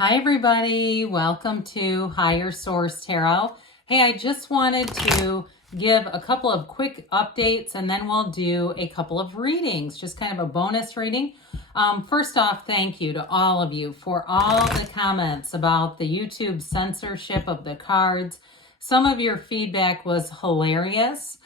Hi, everybody. Welcome to Higher Source Tarot. Hey, I just wanted to give a couple of quick updates and then we'll do a couple of readings, just kind of a bonus reading. First off, thank you to all of you for all the comments about the YouTube censorship of the cards. Some of your feedback was hilarious.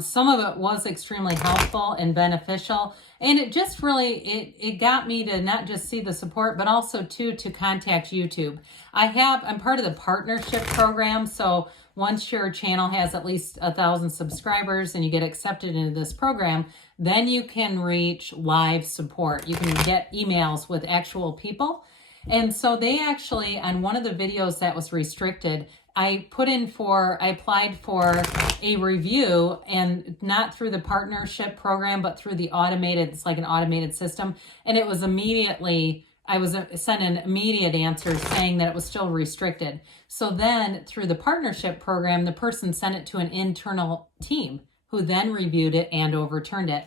Some of it was extremely helpful and beneficial. And it just really, it got me to not just see the support, but also to contact YouTube. I'm part of the partnership program. So once your channel has at least 1,000 subscribers and you get accepted into this program, then you can reach live support. You can get emails with actual people. And so they actually, on one of the videos that was restricted, I applied for a review, and not through the partnership program, but through the automated, it's like an automated system. And it was I was sent an immediate answer saying that it was still restricted. So then through the partnership program, the person sent it to an internal team who then reviewed it and overturned it.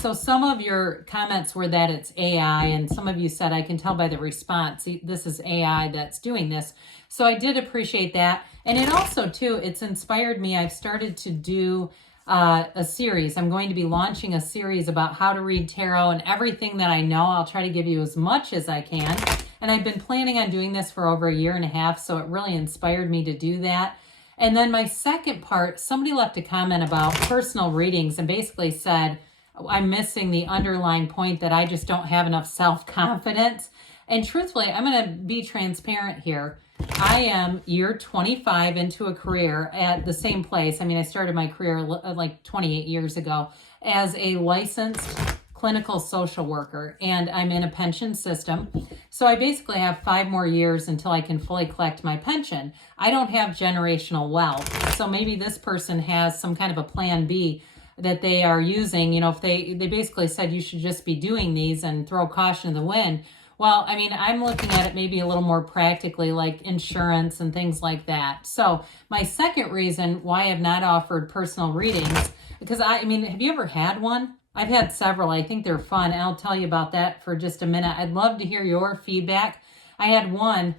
So some of your comments were that it's AI, and some of you said, I can tell by the response, this is AI that's doing this. So I did appreciate that. And it also, too, it's inspired me. I've started to do a series. I'm going to be launching a series about how to read tarot and everything that I know. I'll try to give you as much as I can. And I've been planning on doing this for over 1.5 years, so it really inspired me to do that. And then my second part, somebody left a comment about personal readings and basically said, I'm missing the underlying point that I just don't have enough self-confidence. And truthfully, I'm going to be transparent here. I am year 25 into a career at the same place. I mean, I started my career like 28 years ago as a licensed clinical social worker, and I'm in a pension system. So I basically have 5 more years until I can fully collect my pension. I don't have generational wealth. So maybe this person has some kind of a plan B that they are using. You know, if they basically said you should just be doing these and throw caution to the wind. Well, I mean, I'm looking at it maybe a little more practically, like insurance and things like that. So my second reason why I have not offered personal readings, because I mean, have you ever had one? I've had several. I think they're fun. And I'll tell you about that for just a minute. I'd love to hear your feedback. I had one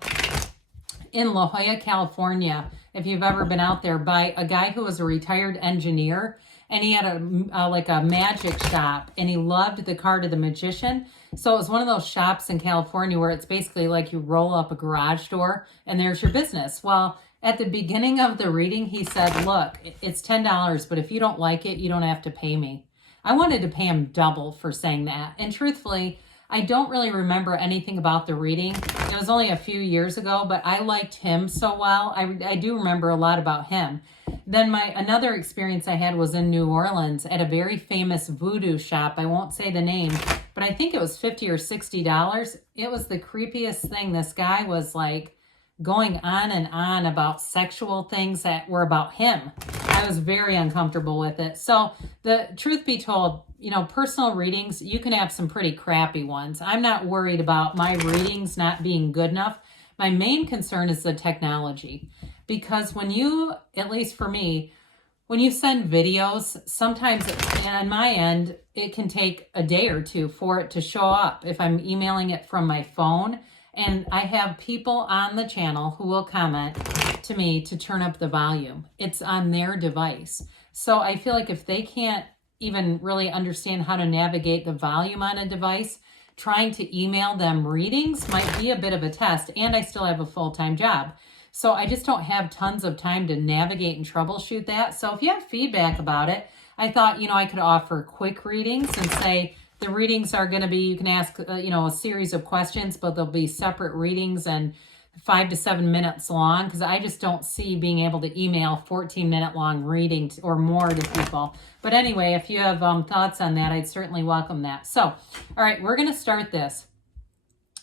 in La Jolla, California, if you've ever been out there, by a guy who was a retired engineer. And he had like a magic shop, and he loved the card of the magician. So it was one of those shops in California where it's basically like you roll up a garage door and there's your business. Well, at the beginning of the reading, he said, look, it's $10, but if you don't like it, you don't have to pay me. I wanted to pay him double for saying that. And truthfully, I don't really remember anything about the reading. It was only a few years ago, but I liked him so well. I do remember a lot about him. Then another experience I had was in New Orleans at a very famous voodoo shop. I won't say the name, but I think it was $50 or $60. It was the creepiest thing. This guy was like going on and on about sexual things that were about him. I was very uncomfortable with it. So the truth be told, you know, personal readings, you can have some pretty crappy ones. I'm not worried about my readings not being good enough. My main concern is the technology. Because when you, at least for me, when you send videos, sometimes on my end, it can take a day or two for it to show up if I'm emailing it from my phone. And I have people on the channel who will comment to me to turn up the volume. It's on their device. So I feel like if they can't even really understand how to navigate the volume on a device, trying to email them readings might be a bit of a test. And I still have a full-time job. So I just don't have tons of time to navigate and troubleshoot that. So if you have feedback about it, I thought, you know, I could offer quick readings and say the readings are going to be, you can ask, you know, a series of questions, but they'll be separate readings and 5 to 7 minutes long, because I just don't see being able to email 14-minute long reading or more to people. But anyway, if you have thoughts on that, I'd certainly welcome that. So, all right, we're going to start this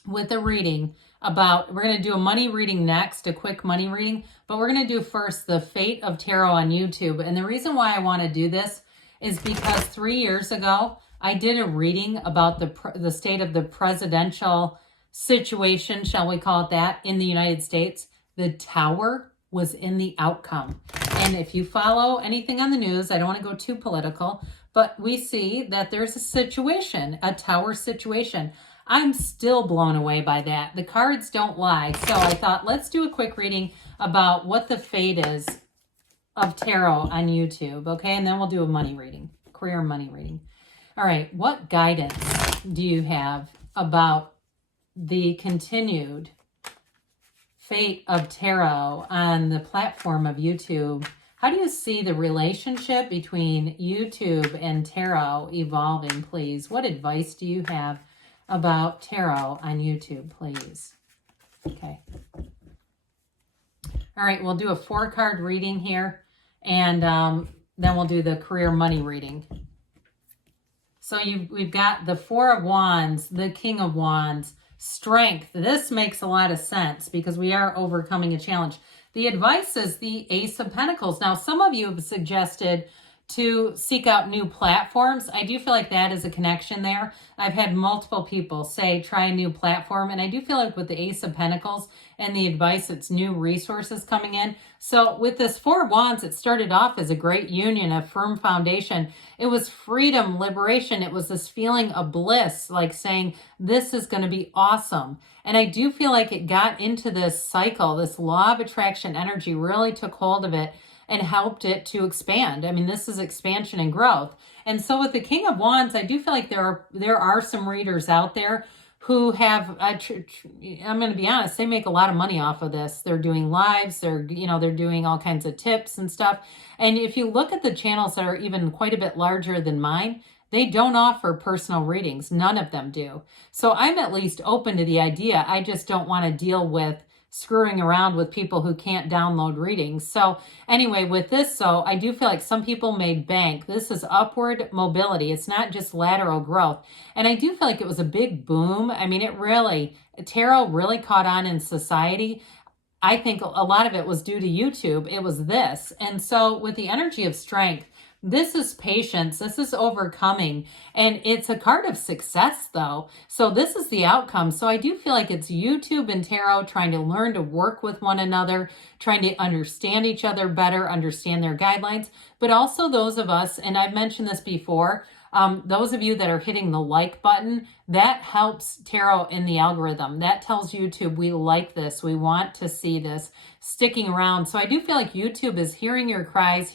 with a reading we're going to do a money reading next, a quick money reading, but we're going to do first the Fate of Tarot on YouTube. And the reason why I want to do this is because 3 years ago, I did a reading about the state of the presidential situation, shall we call it that, in the United States. The Tower was in the outcome. And if you follow anything on the news, I don't want to go too political, but we see that there's a situation, a tower situation. I'm still blown away by that. The cards don't lie. So I thought, let's do a quick reading about what the fate is of tarot on YouTube, okay? And then we'll do a money reading, career money reading. All right, what guidance do you have about the continued fate of tarot on the platform of YouTube? How do you see the relationship between YouTube and tarot evolving, please? What advice do you have about tarot on YouTube, please? Okay. All right, we'll do a 4-card reading here, and then we'll do the career money reading. So we've got the 4 of Wands, the King of Wands, strength. This makes a lot of sense because we are overcoming a challenge. The advice is the Ace of Pentacles. Now, some of you have suggested to seek out new platforms. I do feel like that is a connection there. I've had multiple people say try a new platform, and I do feel like with the Ace of Pentacles and the advice, it's new resources coming in. So with this 4 of Wands, it started off as a great union, a firm foundation. It was freedom, liberation. It was this feeling of bliss, like saying, this is going to be awesome. And I do feel like it got into this cycle, this law of attraction energy really took hold of it and helped it to expand. I mean, this is expansion and growth. And so with the King of Wands, I do feel like there are some readers out there who have, I'm going to be honest, they make a lot of money off of this. They're doing lives, they're doing all kinds of tips and stuff. And if you look at the channels that are even quite a bit larger than mine, they don't offer personal readings. None of them do. So I'm at least open to the idea. I just don't want to deal with screwing around with people who can't download readings. So anyway, with this, so I do feel like some people made bank. This is upward mobility. It's not just lateral growth. And I do feel like it was a big boom. I mean, tarot really caught on in society. I think a lot of it was due to YouTube. It was this. And so with the energy of strength, this is patience. This is overcoming. And it's a card of success, though. So this is the outcome. So I do feel like it's YouTube and tarot trying to learn to work with one another, trying to understand each other better, understand their guidelines. But also those of us, and I've mentioned this before, those of you that are hitting the like button, that helps tarot in the algorithm. That tells YouTube, we like this. We want to see this sticking around. So I do feel like YouTube is hearing your cries,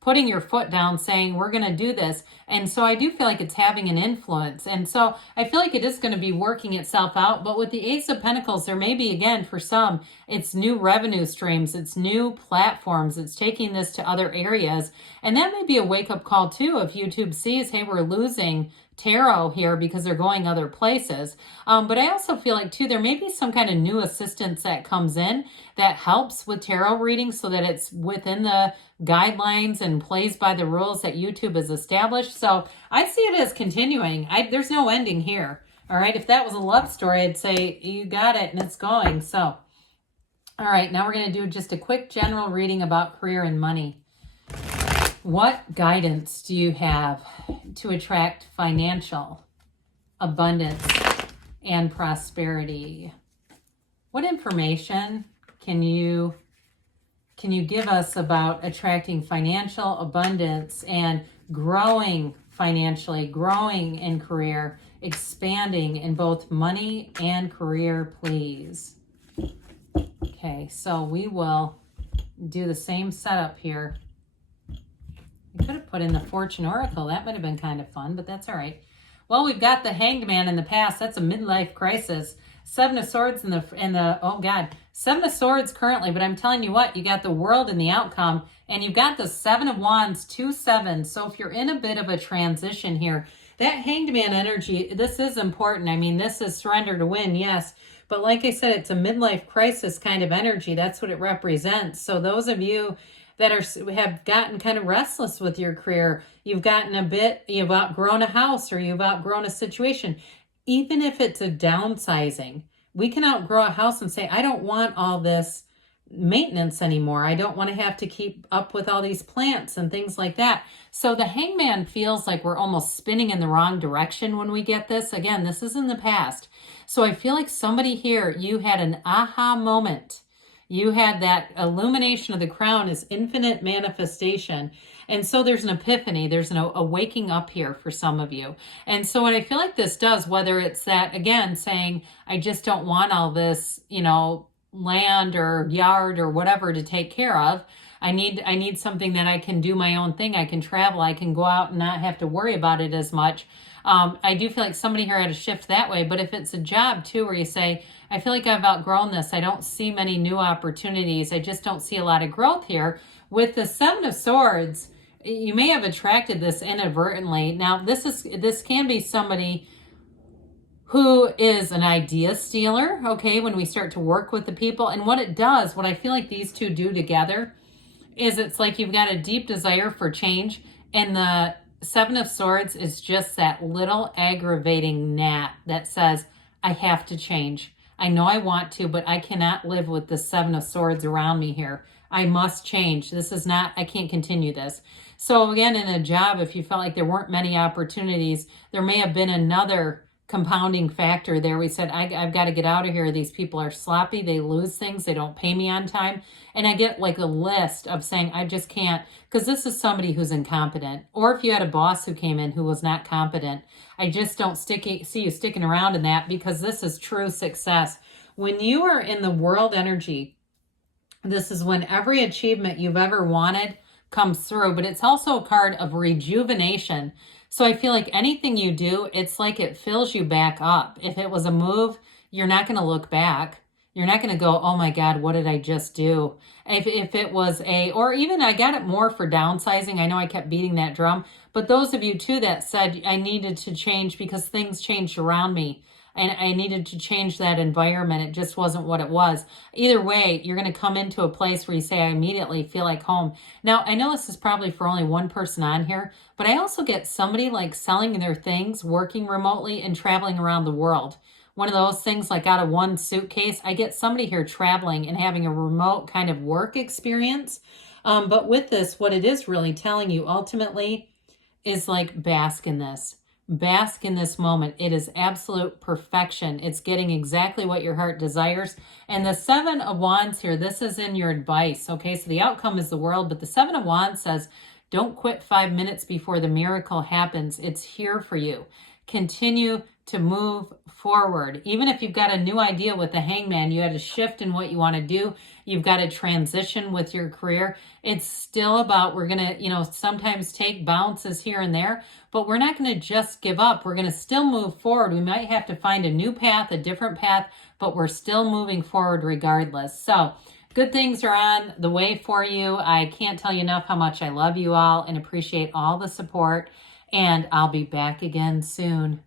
putting your foot down, saying, we're going to do this. And so I do feel like it's having an influence. And so I feel like it is going to be working itself out. But with the Ace of Pentacles, there may be, again, for some, it's new revenue streams. It's new platforms. It's taking this to other areas. And that may be a wake-up call, too, if YouTube sees, hey, we're losing tarot here because they're going other places. But I also feel like, too, there may be some kind of new assistance that comes in that helps with tarot readings so that it's within the guidelines and plays by the rules that YouTube has established. So I see it as continuing. There's no ending here. All right. If that was a love story, I'd say you got it and it's going. So, all right. Now we're going to do just a quick general reading about career and money. What guidance do you have to attract financial abundance and prosperity? What information can you give us about attracting financial abundance and growing financially, growing in career, expanding in both money and career, please? Okay, so we will do the same setup here. I could have put in the Fortune Oracle. That might have been kind of fun, but that's all right. Well, we've got the Hanged Man in the past. That's a midlife crisis. 7 of Swords and oh God, 7 of Swords currently, but I'm telling you what, you got the World in the outcome, and you've got the 7 of Wands, 2 7s. So if you're in a bit of a transition here, that Hanged Man energy, this is important. I mean, this is surrender to win, yes. But like I said, it's a midlife crisis kind of energy. That's what it represents. So those of you that have gotten kind of restless with your career, you've outgrown a house or you've outgrown a situation. Even if it's a downsizing, we can outgrow a house and say, I don't want all this maintenance anymore. I don't want to have to keep up with all these plants and things like that. So the Hangman feels like we're almost spinning in the wrong direction when we get this. Again, this is in the past. So I feel like somebody here, you had an aha moment. You had that illumination of the crown is infinite manifestation. And so there's an epiphany, there's a waking up here for some of you. And so what I feel like this does, whether it's that, again, saying, I just don't want all this, land or yard or whatever to take care of. I need something that I can do my own thing. I can travel. I can go out and not have to worry about it as much. I do feel like somebody here had a shift that way. But if it's a job too, where you say, I feel like I've outgrown this. I don't see many new opportunities. I just don't see a lot of growth here. With the Seven of Swords, you may have attracted this inadvertently. Now, this can be somebody who is an idea stealer, okay, when we start to work with the people. And what it does, what I feel like these two do together, is it's like you've got a deep desire for change, and the Seven of Swords is just that little aggravating gnat that says, I have to change. I know I want to, but I cannot live with the Seven of Swords around me here. I must change. This is not, I can't continue this. So again, in a job, if you felt like there weren't many opportunities, there may have been another compounding factor there. We said, I've got to get out of here. These people are sloppy. They lose things. They don't pay me on time. And I get like a list of saying, I just can't, because this is somebody who's incompetent. Or if you had a boss who came in who was not competent, I just don't see you sticking around in that, because this is true success. When you are in the world energy, this is when every achievement you've ever wanted comes through, but it's also a card of rejuvenation. So I feel like anything you do, it's like it fills you back up. If it was a move, you're not going to look back. You're not going to go, oh my God, what did I just do? If it was or even I got it more for downsizing. I know I kept beating that drum, but those of you too that said I needed to change because things changed around me. And I needed to change that environment. It just wasn't what it was. Either way, you're going to come into a place where you say, I immediately feel like home. Now, I know this is probably for only one person on here, but I also get somebody like selling their things, working remotely, and traveling around the world. One of those things like out of one suitcase. I get somebody here traveling and having a remote kind of work experience. But with this, what it is really telling you ultimately is like bask in this. Bask in this moment. It is absolute perfection. It's getting exactly what your heart desires. And the Seven of Wands here, this is in your advice. Okay, so the outcome is the world, but the Seven of Wands says, don't quit 5 minutes before the miracle happens. It's here for you. Continue to move forward. Even if you've got a new idea with the Hangman, you had a shift in what you want to do. You've got a transition with your career. It's still about, we're going to, sometimes take bounces here and there, but we're not going to just give up. We're going to still move forward. We might have to find a new path, a different path, but we're still moving forward regardless. So good things are on the way for you. I can't tell you enough how much I love you all and appreciate all the support. And I'll be back again soon.